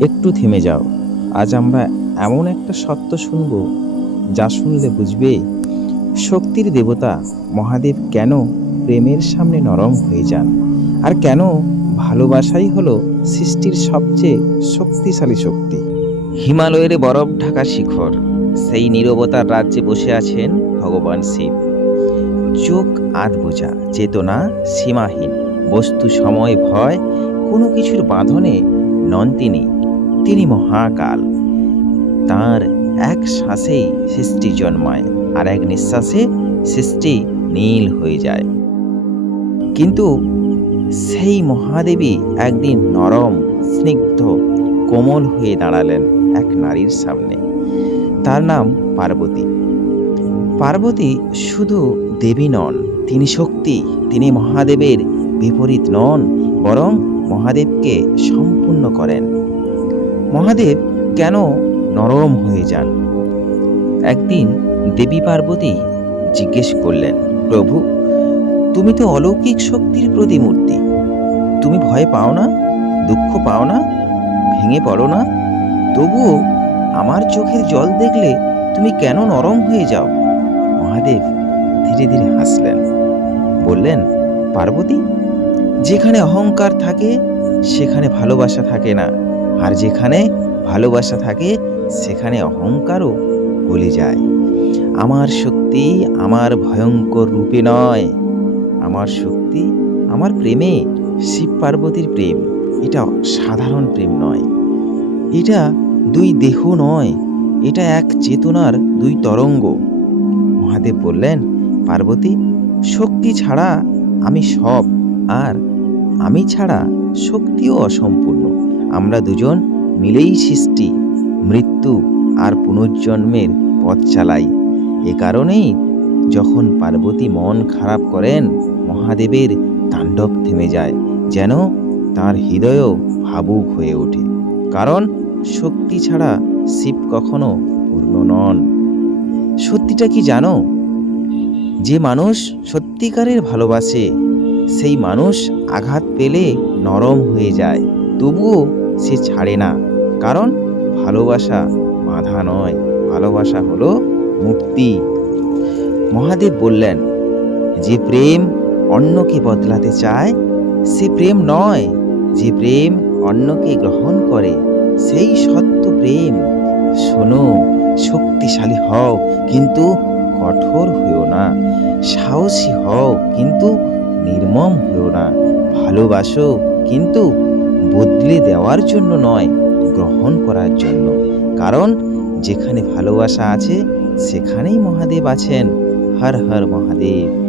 একটু থেমে যাও। আজ আমরা এমন একটা সত্য শুনব, যা শুনলে বুঝবে, শক্তির দেবতা মহাদেব কেন প্রেমের সামনে নরম হয়ে যান? আর কেন ভালোবাসাই হলো সৃষ্টির সবচেয়ে শক্তিশালী শক্তি? হিমালয়ের বরফ ঢাকা শিখর, সেই নীরবতার রাজ্যে বসে আছেন ভগবান শিব। চোখ আধ বোঝা, চেতনা সীমাহীন, বস্তু সময় ভয়, কোনো কিছুর বাঁধনে নন তিনি। তিনি মহাকাল। তার এক শ্বাসেই সৃষ্টি জন্মায় আর এক নিঃশ্বাসে সৃষ্টি নীল হয়ে যায়। কিন্তু সেই মহাদেবী একদিন নরম, স্নিগ্ধ, কোমল হয়ে দাঁড়ালেন এক নারীর সামনে। তার নাম পার্বতী। পার্বতী শুধু দেবী নন, তিনি শক্তি, তিনি মহাদেবের বিপরীত নন, বরং মহাদেবকে সম্পূর্ণ করেন। মহাদেব কেন নরম হয়ে যান? একদিন দেবী পার্বতী জিজ্ঞেস করলেন, প্রভু, তুমি তো অলৌকিক শক্তির প্রতিমূর্তি। তুমি ভয় পাও না, দুঃখ পাও না, ভেঙে পড়ো না? তবুও আমার চোখের জল দেখলে তুমি কেন নরম হয়ে যাও? মহাদেব ধীরে ধীরে হাসলেন, বললেন, পার্বতী, যেখানে অহংকার থাকে, সেখানে ভালোবাসা থাকে না। আর যেখানে ভালোবাসা থাকে, সেখানে অহংকারও গলে যায়। আমার শক্তি আমার ভয়ঙ্কর রূপে নয়। আমার শক্তি আমার প্রেমে, শিব পার্বতীর প্রেম। এটা সাধারণ প্রেম নয়। এটা দুই দেহ নয়। এটা এক চেতনার দুই তরঙ্গ। মহাদেব বললেন, পার্বতী, শক্তি ছাড়া আমি সব, আর আমি ছাড়া শক্তিও অসম্পূর্ণ। আমরা দুজন মিলেই সৃষ্টি, মৃত্যু আর পুনর্জন্মের পথ চালাই। এ কারণেই যখন পার্বতী মন খারাপ করেন, মহাদেবের তাণ্ডব থেমে যায়, যেন তার হৃদয়ও ভাবুক হয়ে ওঠে। কারণ শক্তি ছাড়া শিব কখনো পূর্ণ নন। সত্যিটা কি জানো? যে মানুষ সত্যিকারের ভালোবাসে সেই মানুষ আঘাত পেলে নরম হয়ে যায়। তবুও সে ছাড়ে না। কারণ ভালোবাসা বাধা নয়, ভালোবাসা হলো মুক্তি। মহাদেব বললেন, যে প্রেম অন্যকে বদলাতে চায়, সে প্রেম নয়। যে প্রেম অন্যকে গ্রহণ করে, সেই সত্য প্রেম। শোনো, শক্তিশালী হও, কিন্তু কঠোর হইও না। সাহসী হও, কিন্তু নির্মম হলো না। ভালোবাসো কিন্তু বদলে দেওয়ার জন্য নয়, গ্রহণ করার জন্য। কারণ যেখানে ভালোবাসা আছে, সেখানেই মহাদেব আছেন। হর হর মহাদেব।